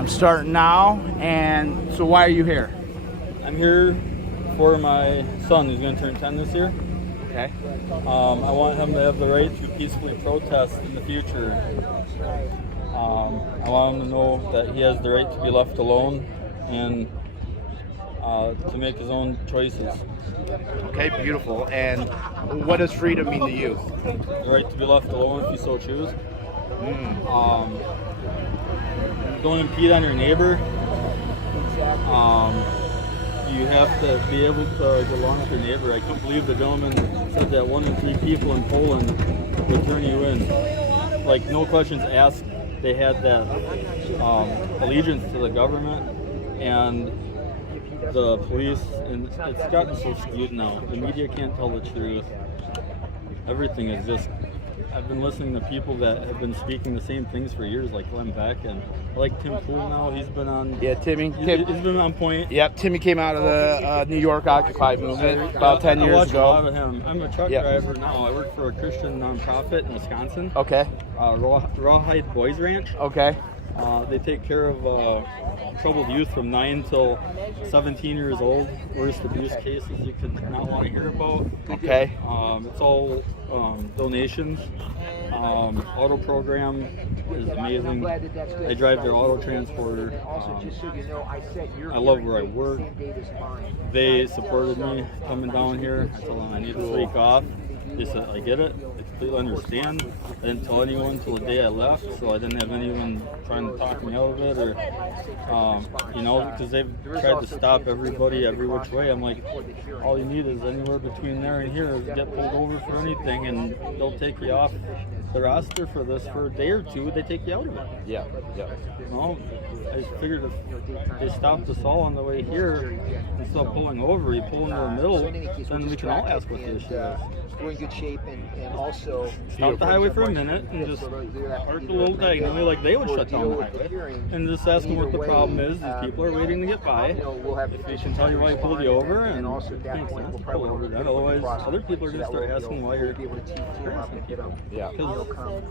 I'm starting now. And so why are you here? I'm here for my son who's going to turn 10 this year. Okay. I want him to have the right to peacefully protest in the future. I want him to know that he has the right to be left alone and to make his own choices. Okay, beautiful. And what does freedom mean to you? The right to be left alone if you so choose. Don't impede on your neighbor. You have to be able to get along with your neighbor. I can't believe the gentleman said that 1 in 3 people in Poland would turn you in. Like, no questions asked. They had that allegiance to the government and the police, and it's gotten so skewed now. The media can't tell the truth. Everything is just... I've been listening to people that have been speaking the same things for years, like Glenn Beck, and I like Tim Pool now. He's been on. Yeah, Timmy. He's been on point. Yep, Timmy came out of the New York Occupy movement about 10 years ago. I watch a lot of him. I'm a truck driver now. I work for a Christian nonprofit in Wisconsin. Okay. Rawhide Boys Ranch. Okay. They take care of troubled youth from 9 till 17 years old. Worst abuse cases you could not want to hear about. Okay. It's all donations. Auto program is amazing. I drive their auto transporter. I love where I work. They supported me coming down here. I told them I need a week off. They said, I get it. I completely understand. I didn't tell anyone until the day I left, so I didn't have anyone trying to talk me out of it, or, because they've tried to stop everybody every which way. I'm like, all you need is anywhere between there and here is get pulled over for anything, and they'll take you off the roster for this for a day or two. They take you out of it. Yeah. Well, I figured if they stopped us all on the way here, instead of pulling over, you pull into the middle, then we can all ask what the issue is. We're in good shape, and also stop the highway for a minute and just park a little diagonally like they would shut down the highway, and just ask them what the problem is. These people are waiting to get by. If they can tell you why you pulled you over, and pull over that. Otherwise, other people are going to start asking why you're harassing people. Yeah. Because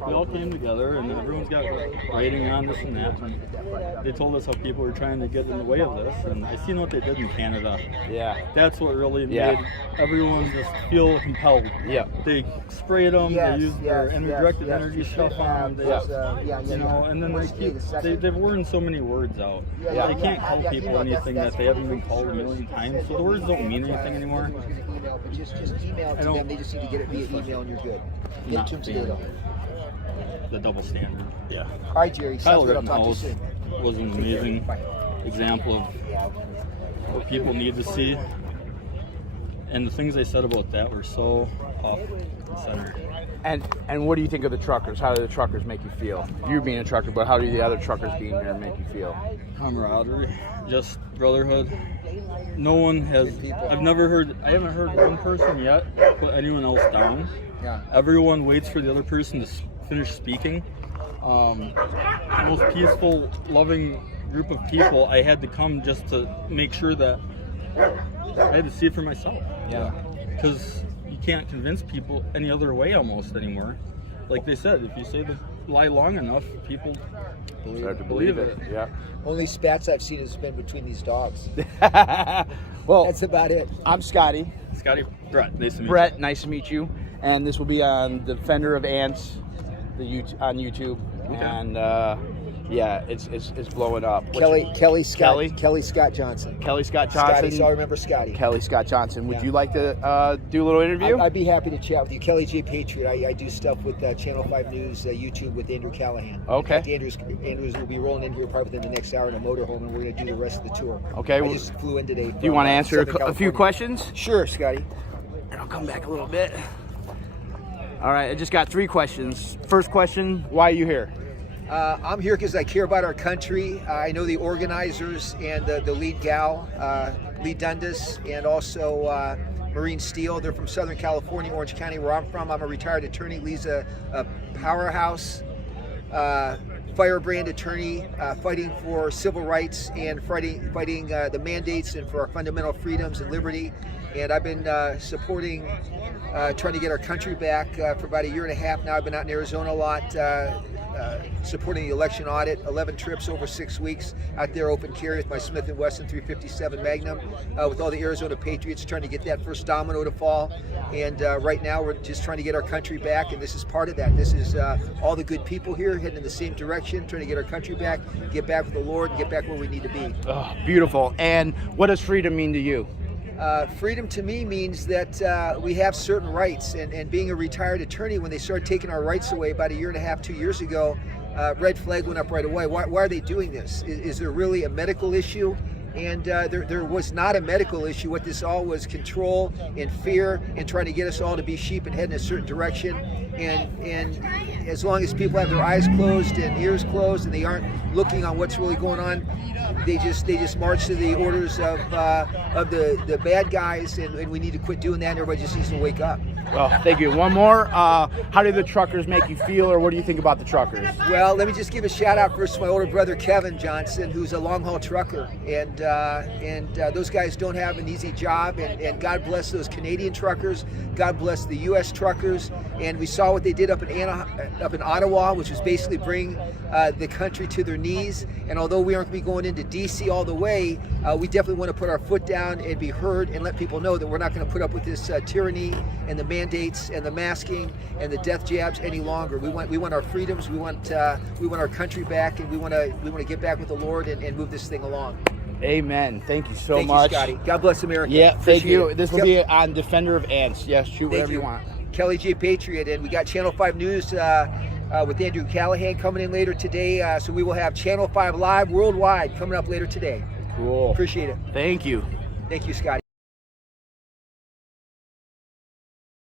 we all came together, and everyone's got writing on this and that. And they told us how people were trying to get in the way of this, and I seen what they did in Canada. Yeah. That's what really made everyone just feel compelled. Yeah. They sprayed them. They used their directed energy stuff on them. And then they've worn so many words out. They can't call people anything that they haven't been called a million times. So the words don't mean anything anymore. Just email to them. They just need to get it via email, and you're good. Get to them today, the double standard. Yeah. All right, Jerry. Kyle Rittenhouse was an amazing example of what people need to see. And the things they said about that were so off center. And what do you think of the truckers? How do the truckers make you feel? You being a trucker, but how do the other truckers being here make you feel? Camaraderie, just brotherhood. No one has. I haven't heard one person yet put anyone else down. Yeah. Everyone waits for the other person to finish speaking. The most peaceful, loving group of people. I had to come just to make sure that I had to see it for myself. Yeah. Because you can't convince people any other way almost anymore. Like they said, if you say the lie long enough, people start to believe it. Yeah. Only spats I've seen has been between these dogs. Well, that's about it. I'm Scottie. Brett, nice to meet you. Brett, nice to meet you. And this will be on the Defender of Ants, on YouTube. Okay. And it's blowing up. Kelly Scott Johnson. Kelly Scott Johnson. Scottie, so I remember Scottie. Kelly Scott Johnson. Would you like to do a little interview? I'd be happy to chat with you. Kelly J. Patriot. I do stuff with Channel 5 News, YouTube with Andrew Callahan. Okay. Andrews will be rolling in here probably within the next hour in a motorhome, and we're going to do the rest of the tour. Okay. I just flew in today. Do you want to answer a few questions? Sure, Scottie. And I'll come back a little bit. All right, I just got 3 questions. First question, why are you here? I'm here because I care about our country. I know the organizers and the lead gal, Lee Dundas, and also Maureen Steele. They're from Southern California, Orange County, where I'm from. I'm a retired attorney. Lee's a powerhouse firebrand attorney fighting for civil rights and fighting the mandates and for our fundamental freedoms and liberty. And I've been supporting, trying to get our country back for about a year and a half now. I've been out in Arizona a lot, supporting the election audit. 11 trips over 6 weeks out there open carry with my Smith & Wesson 357 Magnum with all the Arizona Patriots, trying to get that first domino to fall. And right now we're just trying to get our country back, and this is part of that. This is all the good people here heading in the same direction, trying to get our country back, get back with the Lord, and get back where we need to be. Oh, beautiful. And what does freedom mean to you? Freedom to me means that we have certain rights, and being a retired attorney, when they started taking our rights away about 1.5 years, 2 years ago, red flag went up right away. Why are they doing this? Is there really a medical issue? And there was not a medical issue. What this all was control and fear and trying to get us all to be sheep and head in a certain direction. And as long as people have their eyes closed and ears closed and they aren't looking on what's really going on, they just march to the orders of the bad guys, and we need to quit doing that, and everybody just needs to wake up. Well, thank you. One more. How do the truckers make you feel, or what do you think about the truckers? Well, let me just give a shout out first to my older brother Kevin Johnson, who's a long haul trucker, and those guys don't have an easy job, and God bless those Canadian truckers. God bless the U.S. truckers, and we saw what they did up in Ottawa, which was basically bring the country to their knees. And although we aren't going to be going into D.C. all the way, we definitely want to put our foot down and be heard and let people know that we're not going to put up with this tyranny and the mandates and the masking and the death jabs any longer. We want our freedoms. We want our country back, and we want to get back with the Lord and move this thing along. Amen. Thank you so Thank much. you, Scotty. God bless America. Yeah, thank Appreciate you. it. This will be on Defender of Ants. Yes, shoot Thank whatever you want. Kelly J. Patriot, and we got Channel 5 News with Andrew Callahan coming in later today. So we will have Channel 5 Live worldwide coming up later today. Cool. Appreciate it. Thank you. Thank you, Scotty.